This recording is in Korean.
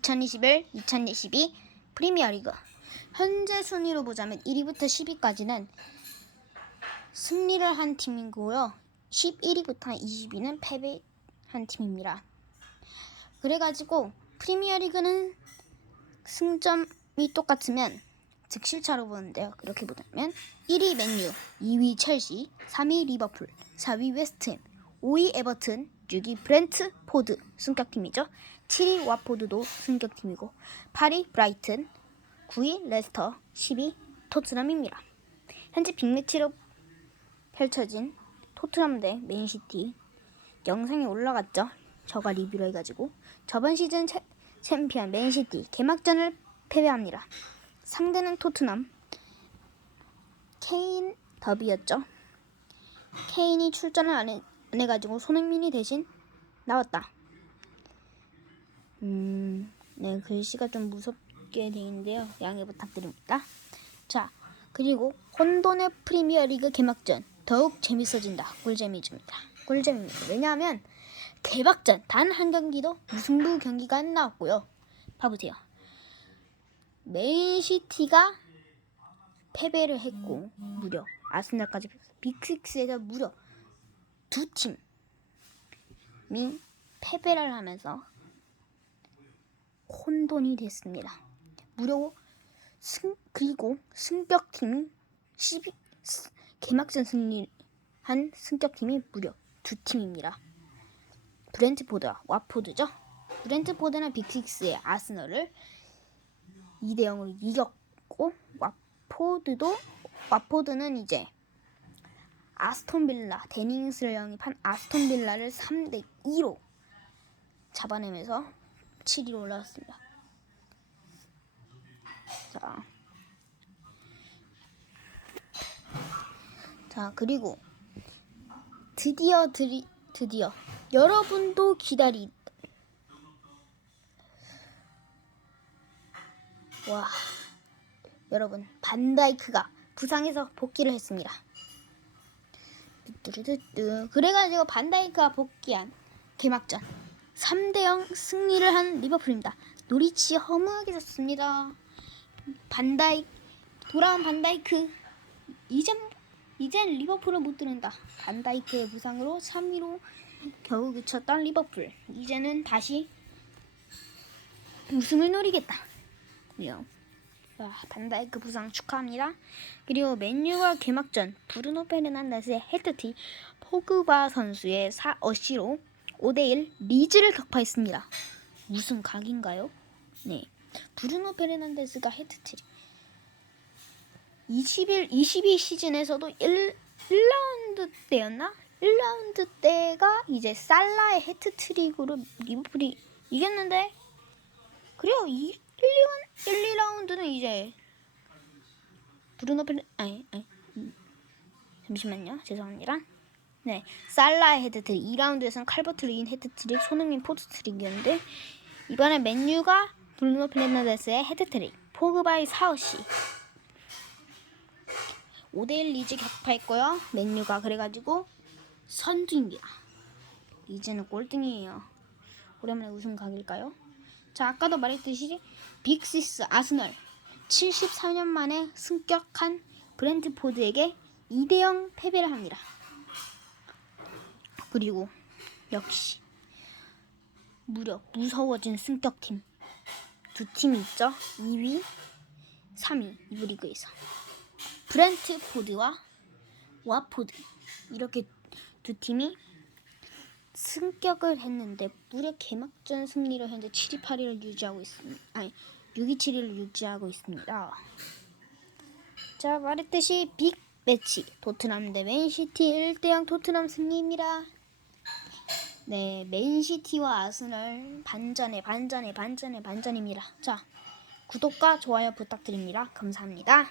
2021, 2022 프리미어리그 현재 순위로 보자면 1위부터 10위까지는 승리를 한 팀이고요. 11위부터 20위는 패배한 팀입니다. 그래가지고 프리미어리그는 승점이 똑같으면 즉 실차로 보는데요. 이렇게 보자면 1위 맨유, 2위 첼시, 3위 리버풀, 4위 웨스트햄, 5위 에버튼, 6위 브렌트 포드 승격팀이죠. 7위 와포드도 승격팀이고 8위 브라이튼, 9위 레스터, 10위 토트넘입니다. 현재 빅매치로 펼쳐진 토트넘 대 맨시티 영상이 올라갔죠. 저가 리뷰를 해가지고 저번 시즌 챔- 챔피언 맨시티 개막전을 패배합니다. 상대는 토트넘 케인 더비였죠. 케인이 출전을 안, 해, 안 해가지고 손흥민이 대신 나왔다. 음, 네 글씨가 좀 무섭게 돼 있는데요. 양해 부탁드립니다. 자, 그리고 혼돈의 프리미어 리그 개막전 더욱 재밌어진다. 꿀잼이줍니다. 꿀잼입니다. 왜냐하면 개막전 단 한 경기도 무승부 경기가 안 나왔고요. 봐보세요. 맨시티가 패배를 했고 무려 아스날까지 빅식스에서 무려 두 팀이 패배를 하면서 혼돈이 됐습니다. 무려 승 그리고 승격팀이 12 개막전 승리한 승격팀이 무려 두 팀입니다. 브렌트포드와 와포드죠. 브렌트포드는 빅식스의 아스널을 2대 0으로 이겼고 와포드도 와포드는 이제 아스톤 빌라 데닝스를 영입한 아스톤 빌라를 3대 2로 잡아내면서 7위로 올라왔습니다. 자, 자 그리고 드디어 드리 드디어 여러분도 기다리 와 여러분 반다이크가 부상에서 복귀를 했습니다. 뚜뚜뚜뚜 그래가지고 반다이크가 복귀한 개막전 3대0 승리를 한 리버풀입니다. 노리치 허무하게 졌습니다. 반다이 돌아온 반다이크 이젠 이젠 리버풀을 못 들은다. 반다이크의 부상으로 3위로 겨우 그쳤던 리버풀 이제는 다시 우승을 노리겠다. 요. 와, 반다이크 부상 축하합니다. 그리고 맨유와 개막전 브루노 페르난데스의 헤드티 포그바 선수의 4어시로 5대1 리즈를 격파했습니다. 무슨 각인가요? 네. 브루노 페르난데스가 헤드트릭. 21, 22 시즌에서도 1, 1라운드 때였나? 1라운드 때가 이제 살라의 헤트트릭으로 리버풀이 이겼는데 그래요. 이 1, 2, 1, 2라운드는 이제 브루노 페르 아니 아니 음. 잠시만요. 죄송합니다. 네, 살라의 헤드트릭 2라운드에서는 칼버트를 이긴 헤드트릭 손흥민 포스트릭이었는데 이번에 맨유가 브루노 페르난데스의 헤드트릭 포그바의 사우시 5대1 리즈 격파했고요. 맨유가 그래가지고 선두입니다. 리즈는 꼴등이에요. 오랜만에 우승 각일까요? 자, 아까도 말했듯이 빅시스 아스널 74년 만에 승격한 브렌트포드에게 2대0 패배를 합니다. 그리고 역시 무려 무서워진 승격팀 두 팀이 있죠. 2위, 3위 이부 리그에서 브렌트포드와 와포드 이렇게 두 팀이 승격을 했는데 무려 개막전 승리로 현재 7위 8위를 유지하고 있습니다. 아니 6위 7위를 유지하고 있습니다. 자 말했듯이 빅 매치 토트넘 대 맨시티 1대0 토트넘 승리입니다. 네 맨시티와 아스널 반전에 반전에 반전에 반전입니다. 자 구독과 좋아요 부탁드립니다. 감사합니다.